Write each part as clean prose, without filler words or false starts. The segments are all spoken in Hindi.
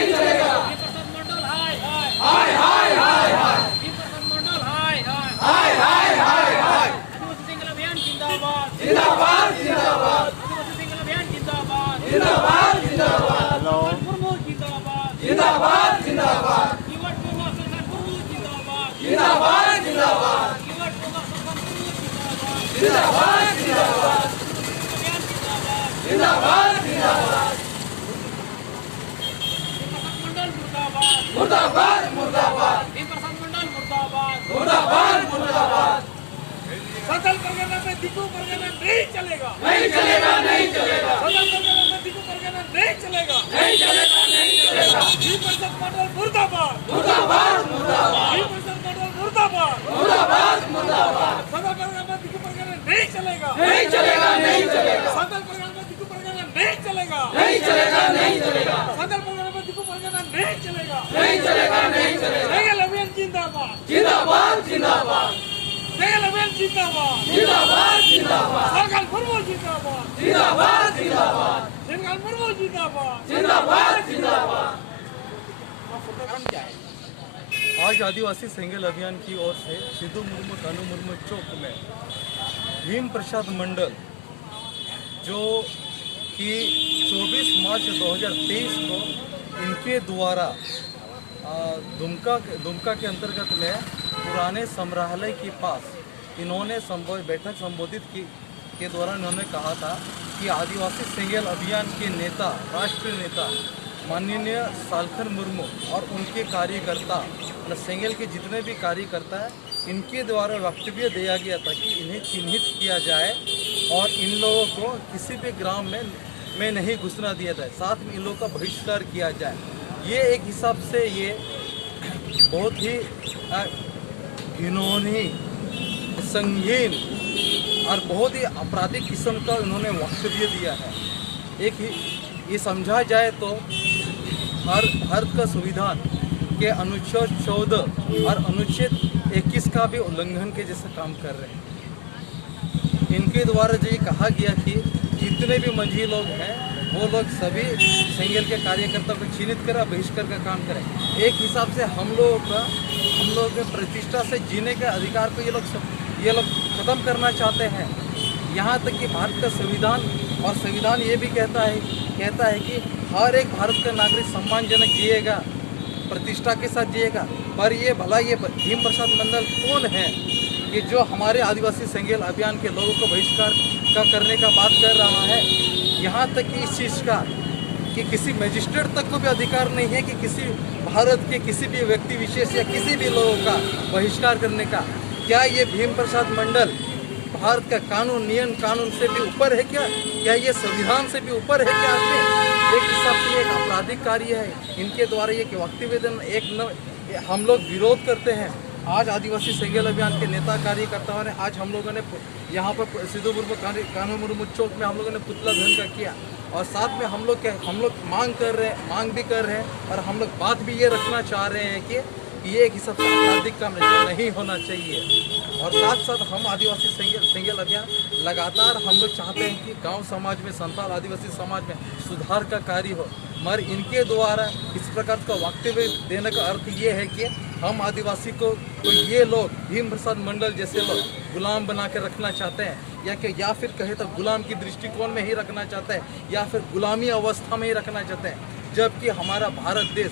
नहीं चलेगा। मंडल हाय हाय हाय हाय हाय हाय मंडल हाय हाय हाय हाय हाय हाय आदिवासी सिंगल अभियान जिंदाबाद जिंदाबाद जिंदाबाद आदिवासी सिंगल अभियान जिंदाबाद जिंदाबाद जिंदाबाद मुर्मू जिंदाबाद जिंदाबाद जिंदाबाद युवा टोला सरकार मुर्मू जिंदाबाद जिंदाबाद जिंदाबाद युवा टोला सरकार मुर्मू जिंदाबाद जिंदाबाद जिंदाबाद अभियान जिंदाबाद जिंदाबाद जिंदाबाद मंडल मुर्दाबाद मुर्दाबाद मुर्दाबाद मंडल मुर्दाबाद मुर्दाबाद मुर्दाबाद सदल परगना में दिक्कू परगना नहीं चलेगा नहीं चलेगा नहीं चलेगा सदल परगना में दिक्कू परगना नहीं चलेगा नहीं चलेगा नहीं चलेगा मंडल मुर्दाबाद मुर्दाबाद मुर्दाबाद मंडल मुर्दाबाद मुर्दाबाद मुर्दाबाद सदल परगना में दिक्कू परगना नहीं चलेगा नहीं चलेगा नहीं चलेगा सदल परगना में दिक्कू परगना नहीं चलेगा नहीं चलेगा नहीं चलेगा सदल परगना में दिक्कू परगना नहीं चलेगा नहीं चलेगा नहीं चलेगा सेगल अभियान जिंदाबाद जिंदाबाद जिंदाबाद सेगल अभियान जिंदाबाद जिंदाबाद जिंदाबाद सरकार मुर्मू जिंदाबाद जिंदाबाद जिंदाबाद सरकार मुर्मू जिंदाबाद जिंदाबाद जिंदाबाद। आज आदिवासी सेंगल अभियान की ओर से सिद्धू मुर्मू कानू मुर्मू चौक में भीम प्रसाद मंडल जो कि 24 मार्च 2023 को इनके द्वारा दुमका के अंतर्गत में पुराने संग्रहालय के पास इन्होंने बैठक संबोधित की के दौरान इन्होंने कहा था कि आदिवासी सेंगल अभियान के नेता, राष्ट्रीय नेता माननीय सालखन मुर्मू और उनके कार्यकर्ता सेंगल के जितने भी कार्यकर्ता हैं, इनके द्वारा वक्तव्य दिया गया था कि इन्हें चिन्हित किया जाए और इन लोगों को किसी भी ग्राम में नहीं घुसना दिया जाए, साथ में इन लोगों का बहिष्कार किया जाए। ये एक हिसाब से ये बहुत ही घिनौनी, संगीन और बहुत ही आपराधिक किस्म का उन्होंने वक्तव्य दिया है। एक ही ये समझा जाए तो भारत का संविधान के अनुच्छेद 14 और अनुच्छेद 21 का भी उल्लंघन के जैसा काम कर रहे हैं। इनके द्वारा जो ये कहा गया कि जितने भी मंझी लोग हैं वो लोग सभी सेंगल के कार्यकर्ता को चिन्हित करा, बहिष्कार का काम करें। एक हिसाब से हम लोगों के प्रतिष्ठा से जीने के अधिकार को ये लोग ख़त्म करना चाहते हैं। यहाँ तक कि भारत का संविधान ये भी कहता है कि हर एक भारत का नागरिक सम्मानजनक जिएगा, प्रतिष्ठा के साथ जिएगा। पर ये भीम प्रसाद मंडल कौन है कि जो हमारे आदिवासी सेंगल अभियान के लोगों को बहिष्कार करने का बात कर रहा है। यहाँ तक कि इस चीज़ का कि किसी मजिस्ट्रेट तक को भी अधिकार नहीं है कि किसी भारत के किसी भी व्यक्ति विशेष या किसी भी लोगों का बहिष्कार करने का। क्या ये भीम प्रसाद मंडल भारत का कानून से भी ऊपर है क्या ये संविधान से भी ऊपर है क्या? एक हिसाब से एक आपराधिक कार्य है इनके द्वारा ये वक्तव्य हम लोग विरोध करते हैं। आज आदिवासी सेंगल अभियान के नेता कार्यकर्ताओं ने आज हम लोगों ने यहाँ पर सिद्धू मुर्मू कानू मुर्मू चौक में हम लोगों ने पुतला दहन का किया और साथ में हम लोग मांग भी कर रहे हैं और हम लोग बात भी ये रखना चाह रहे हैं कि ये एक हिसाब से आपराधिक काम नहीं होना चाहिए। और साथ साथ हम आदिवासी सेंगल अभियान लगातार हम लोग चाहते हैं कि गांव समाज में, संथाल आदिवासी समाज में सुधार का कार्य हो, मगर इनके द्वारा इस प्रकार का वक्तव्य देने का अर्थ ये है कि हम आदिवासी को तो ये लोग भीम प्रसाद मंडल जैसे लोग गुलाम बना के रखना चाहते हैं या फिर कहे तो गुलाम की दृष्टिकोण में ही रखना चाहते हैं या फिर गुलामी अवस्था में ही रखना चाहते हैं। जबकि हमारा भारत देश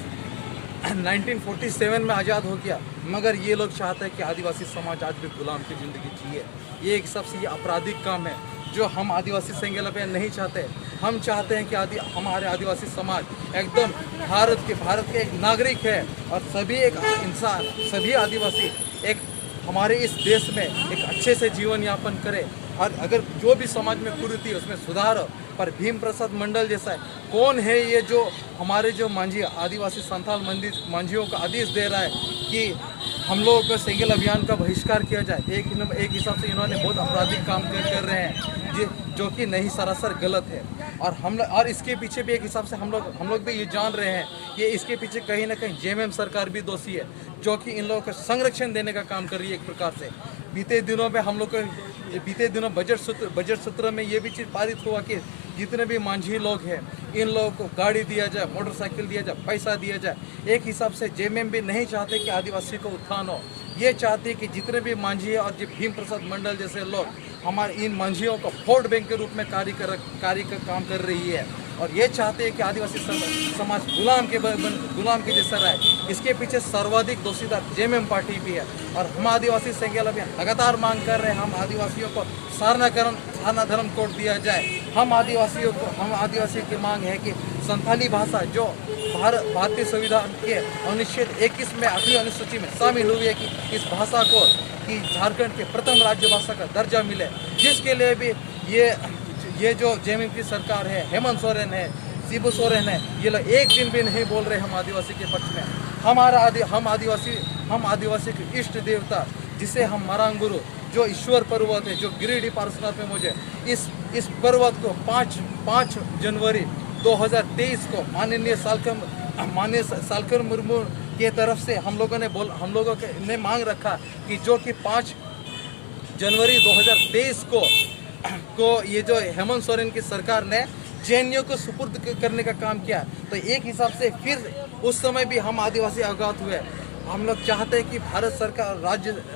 1947 में आज़ाद हो गया, मगर ये लोग चाहते हैं कि आदिवासी समाज आज भी गुलाम की ज़िंदगी जिए। ये एक सबसे आपराधिक काम है जो हम आदिवासी सेंगल अभियान नहीं चाहते। हम चाहते हैं कि हमारे आदिवासी समाज एकदम भारत के एक नागरिक है और सभी एक इंसान, सभी आदिवासी एक हमारे इस देश में एक अच्छे से जीवन यापन करे और अगर जो भी समाज में कुरीति है उसमें सुधार हो। पर भीम प्रसाद मंडल जैसा है कौन है ये जो हमारे जो मांझी आदिवासी संथाल मांझियों का आदेश दे रहा है कि हम लोगों को सेंगल अभियान का बहिष्कार किया जाए। एक हिसाब से इन्होंने बहुत आपराधिक काम कर रहे हैं जो कि नहीं, सरासर गलत है। और इसके पीछे भी एक हिसाब से हम लोग भी ये जान रहे हैं कि इसके पीछे कहीं ना कहीं जेएमएम सरकार भी दोषी है जो कि इन लोगों को संरक्षण देने का काम कर रही है एक प्रकार से। बीते दिनों बजट सत्र में ये भी चीज़ पारित हुआ कि जितने भी मांझी लोग हैं इन लोगों को गाड़ी दिया जाए, मोटरसाइकिल दिया जाए, पैसा दिया जाए। एक हिसाब से जेएमएम भी नहीं चाहते कि आदिवासी को उत्थान हो। ये चाहते कि जितने भी मांझी और जो भीम प्रसाद मंडल जैसे लोग हमारे इन मांझियों को वोट बैंक के रूप में कार्य का काम कर रही है, और ये चाहते हैं कि आदिवासी समाज गुलाम के जैसा रहे। इसके पीछे सर्वाधिक दोषीदार जेएमएम पार्टी भी है। और हम आदिवासी संघ अभियान लगातार मांग कर रहे हैं, हम आदिवासियों को सारना धर्म कोड दिया जाए। हम आदिवासियों की मांग है कि संथाली भाषा जो भारतीय संविधान के अनुच्छेद 21 में 8वीं अनुसूची में शामिल हुई है कि इस भाषा को कि झारखंड के प्रथम राज्य भाषा का दर्जा मिले, जिसके लिए भी ये जो जेएमएम की सरकार है, हेमंत सोरेन है, शिबू सोरेन है, ये लोग एक दिन भी नहीं बोल रहे हम आदिवासी के पक्ष में। हम आदिवासी के इष्ट देवता जिसे हम मरांगुरु जो ईश्वर पर्वत है, जो गिरिडीह पार्श्वनाथ में मुझे इस पर्वत को 5 जनवरी 2023 को माननीय सालकर मुर्मू के तरफ से हम लोगों ने मांग रखा कि जो कि 5 जनवरी 2023 को ये जो हेमंत सोरेन की सरकार ने जेएनयू को सुपुर्द करने का काम किया, तो एक हिसाब से फिर उस समय भी हम आदिवासी अवगत हुए। हम लोग चाहते हैं कि भारत सरकार,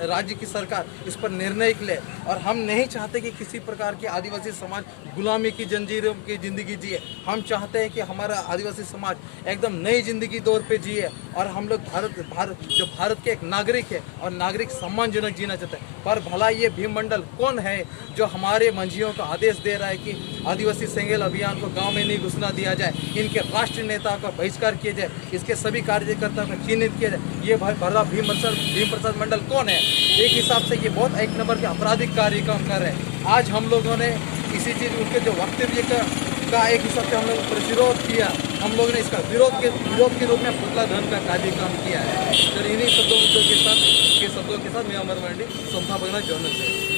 राज्य की सरकार इस पर निर्णय ले, और हम नहीं चाहते कि किसी प्रकार के आदिवासी समाज गुलामी की जंजीरों की ज़िंदगी जिए। हम चाहते हैं कि हमारा आदिवासी समाज एकदम नई ज़िंदगी दौर पे जिए, और हम लोग भारत के एक नागरिक है और नागरिक सम्मानजनक जीना चाहते हैं। पर भला ये भीम मंडल कौन है जो हमारे मंझियों को आदेश दे रहा है कि आदिवासी सेंगेल अभियान को गाँव में नहीं घुसना दिया जाए, इनके राष्ट्रीय नेता का बहिष्कार किया जाए, इसके सभी कार्यकर्ताओं को चिन्हित किया जाए। ये भला भीम प्रसाद मंडल कौन है? एक हिसाब से ये बहुत एक नंबर के आपराधिक कार्य काम कर रहे हैं। आज हम लोगों ने इसी चीज़ उनके जो वक्तव्य का एक हिसाब से हम लोग प्रतिरोध किया, हम लोगों ने इसका विरोध के रूप में पुतला दहन का कार्य काम किया है। तो इन्हीं शब्दों के साथ मैं अमर मंडी संस्थापक जर्नल से